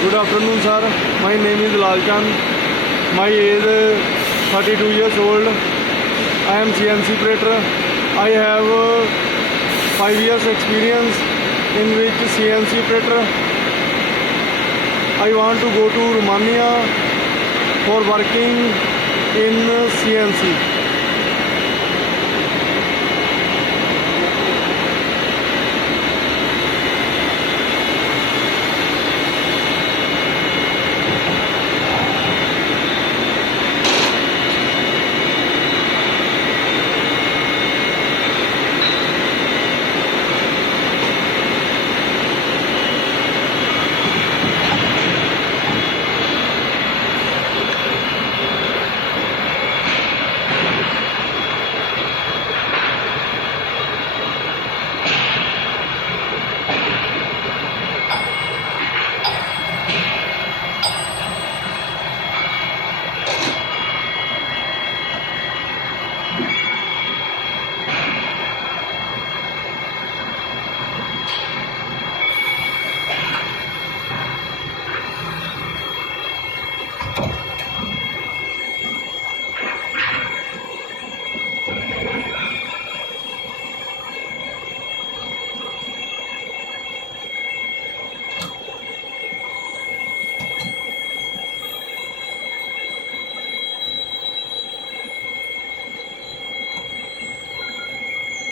Good afternoon, sir. My name is Lalchand. My age 32 years old. I am CNC operator. I have 5 years experience in which CNC operator. I want to go to Romania for working in CNC.